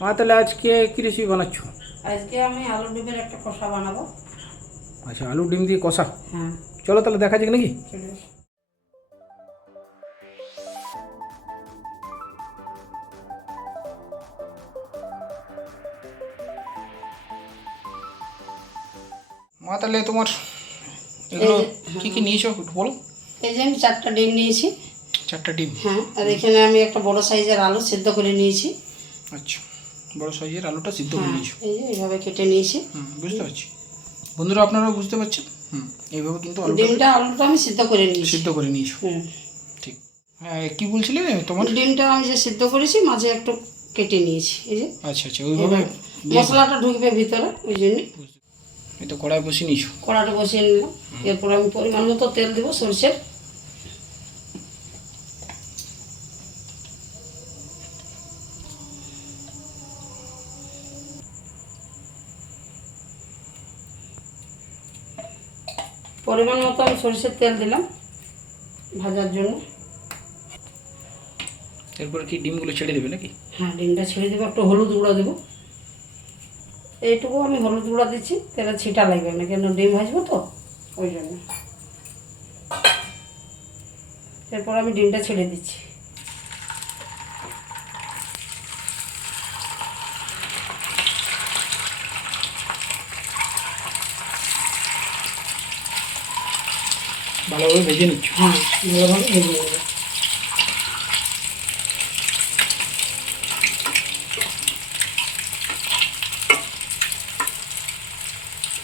মা তাহলে আজকে কী রেসিপি বানাচ্ছ? আজকে আমি আলু ডিমের একটা কষা বানাবো। আচ্ছা আলু ডিম দিয়ে কষা? হ্যাঁ। চলো তাহলে দেখা যাক নাকি? মা তাহলে তোমার এগুলো কী কী নিয়েছো একটু বলো। এই যে আমি চারটা ডিম নিয়েছি। চারটা ডিম। হ্যাঁ আর এখানে আমি একটা বড় সাইজের আলু সেদ্ধ করে নিয়েছি। আচ্ছা। বড় সাইজের আলুটা সিদ্ধ করে হ্যাঁ নিয়েছো। এই যে এইভাবে কেটে নিয়েছি। হুম বুঝতে পারছি। বন্ধুরা আপনারাও বুঝতে পারছেন? হুম এইভাবে কিন্তু আলুটা ডিমটা আলুটা আমি সিদ্ধ করে নিয়েছি। সিদ্ধ করে নিয়েছো। হুম। ঠিক। হ্যাঁ কী বলছিলে তোমার? ডিমটা আমি যে সিদ্ধ করেছি মাঝে একটু কেটে নিয়েছি এই যে। আচ্ছা আচ্ছা ওইভাবে মশলাটা ঢুকবে ভিতরে ওই জন্য। এই তো কড়াই বসিয়ে নিয়েছো। কড়াটা বসিয়ে নিলাম। এরপর আমি পরিমাণ মতো তেল দেবো সরষের। পরিমাণ মতো আমি সরিষার তেল দিলাম ভাজার জন্য। এরপর কি ডিমগুলো ছেড়ে দেবে নাকি? হ্যাঁ ডিমটা ছেড়ে দেবো একটু হলুদ গুঁড়া দেবো। এইটুকু আমি হলুদ গুঁড়ো দিচ্ছি তেলে ছিটা লাগবে না কেন ডিম ভাজবো তো? ওই জন্য। এরপর আমি ডিমটা ছেড়ে দিচ্ছি। ভালোভাবে ভেজে নিচ্ছ। ভালোভাবে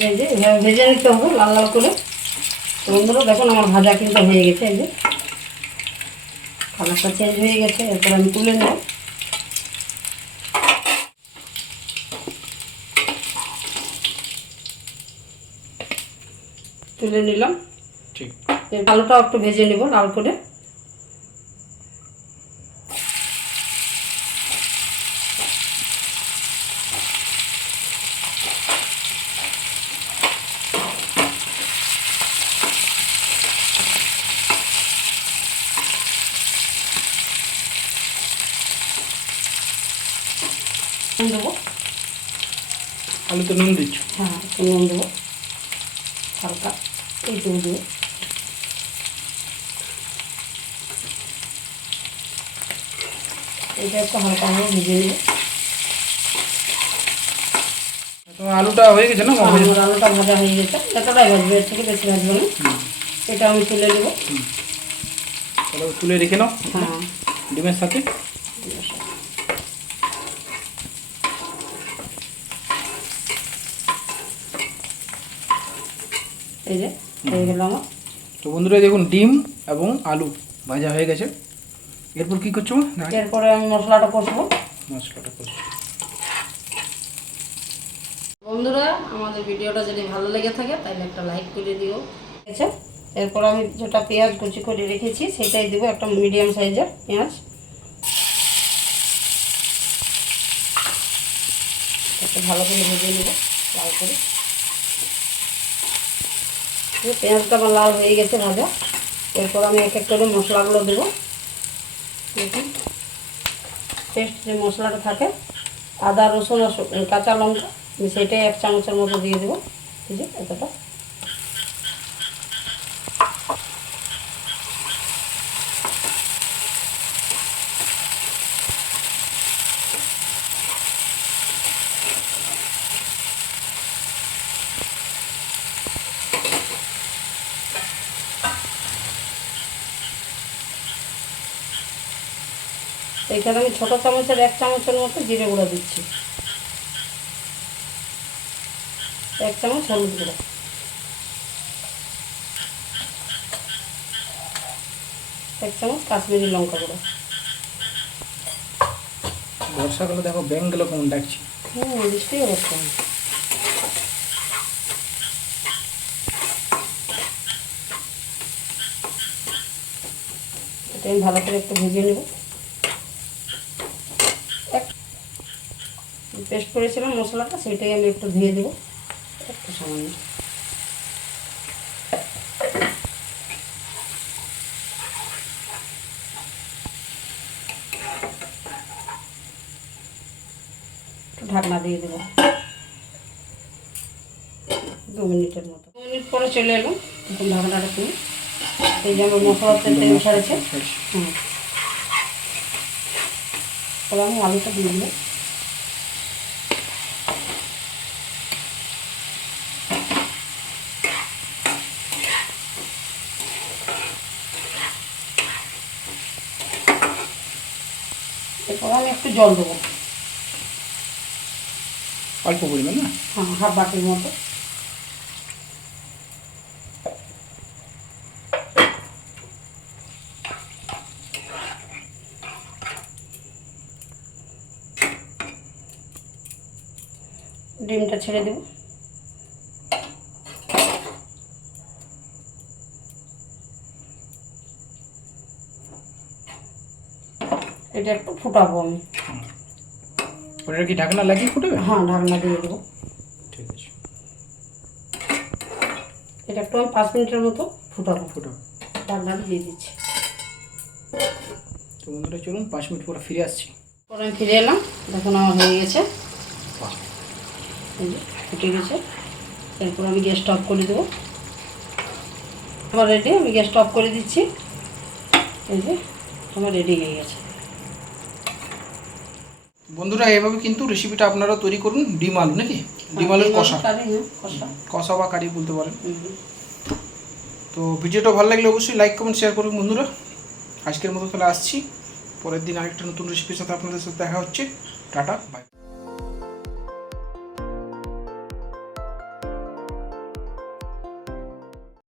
এই যে ভেজে নিতে হবে, লাল লাল করে। তো বন্ধুরা, দেখুন আমার ভাজা কিন্তু হয়ে গেছে, এই যে। কালারটা চেঞ্জ হয়ে গেছে, এরপর আমি তুলে নেব। তুলে নিলাম। আলুটাও একটু ভেজে নেব লাল করে। নুন দেবো। আলুতে নুন দিচ্ছ? হ্যাঁ নুন দেবো। হালকা এইটুকু দেবো এটা একটু হালকা ভাবে ভেজে নেব। তোমার আলুটা হয়ে গেছে না? আমার আলুটা ভাজা হয়ে গেছে। এতটাই ভাজবে এর থেকে বেশি ভাজবো না। এটা আমি তুলে নেব। তুলে রেখে নাও। হ্যাঁ। ডিমের সাথে? এই যে হয়ে গেল আমার। তো বন্ধুরা দেখুন ডিম এবং আলু ভাজা হয়ে গেছে। এরপর কি করছ। এরপরে আমি মশলাটা কষবো। মশলাটা করছ বন্ধুরা আমাদের ভিডিওটা যদি ভালো লেগে থাকে তাহলে একটা লাইক করে দিও। ঠিক আছে এরপর আমি যেটা পেঁয়াজ কুচি করে রেখেছি সেটাই দেবো একটা মিডিয়াম সাইজের পেঁয়াজ। একটু ভালো করে ভেজে নেব লাল করে। পেঁয়াজটা আমার লাল হয়ে গেছে ভাজা। এরপর আমি এক এক করে মশলাগুলো দেবো। পেস্ট যে মশলাটা থাকে, আদা, রসুন কাঁচা লঙ্কা সেটাই এক চামচের মতো দিয়ে দেবো। ঠিক আছে এতটা। এখানে আমি ছোটো চামচের এক চামচের মতো জিরে গুঁড়ো দিচ্ছি। এক চামচ হলুদ গুঁড়ো। এক চামচ কাশ্মীরি লঙ্কা গুঁড়ো। বর্ষাকালে দেখো ব্যাংকগুলো কেমন ডাকছে। হুম বৃষ্টি হচ্ছে। এটা আমি ভালো করে একটু ভেজে নেব। পেস্ট করেছিলাম মশলাটা সেটাই আমি একটু ধুয়ে দেবো। একটু সামান্য। ঢাকনা দিয়ে দেবো। দু মিনিটের মতো। দু মিনিট পরে চলে এলাম। এখন ঢাকনাটা তুমি এই যে আমার মশলাতে তেল ছাড়েছে। হুম এবার আমি আলুটা দিয়ে দিলাম। এরপর আমি একটু জল দেবো। অল্প পরিমাণ না? হ্যাঁ হাফ বাটির মতো। ডিমটা ছেড়ে দেব। এটা একটু ফুটাবো আমি। ওটা কি ঢাকনা লাগিয়ে ফুটবে? হ্যাঁ ঢাকনা দিয়ে দেবো। ঠিক আছে। এটা একটু আমি পাঁচ মিনিটের মতো ফুটাবো। ফুটাবো। ঢাকনাটা দিয়ে দিচ্ছি। তো বন্ধুরা চলুন পাঁচ মিনিট পরে ফিরে আসছি। পরে আমি ফিরে এলাম। দেখুন আমার হয়ে গেছে। ফুটে গেছে। এরপর আমি গ্যাসটা অফ করে দেবো। আমার রেডি আমি গ্যাসটা অফ করে দিচ্ছি। এই যে আমার রেডি হয়ে গেছে। বন্ধুরা এভাবে কিন্তু রেসিপিটা আপনারা তৈরি করুন ডিম আলু নাকি ডিম আলুর কষা। হ্যাঁ, কষা। কষা বা কারি বলতে পারেন। তো ভিডিওটা ভালো লাগলে অবশ্যই লাইক কমেন্ট শেয়ার করুন বন্ধুরা। আজকের মতো তাহলে আসছি। পরের দিন আরেকটা নতুন রেসিপির সাথে আপনাদের সাথে দেখা হচ্ছে। Tata bye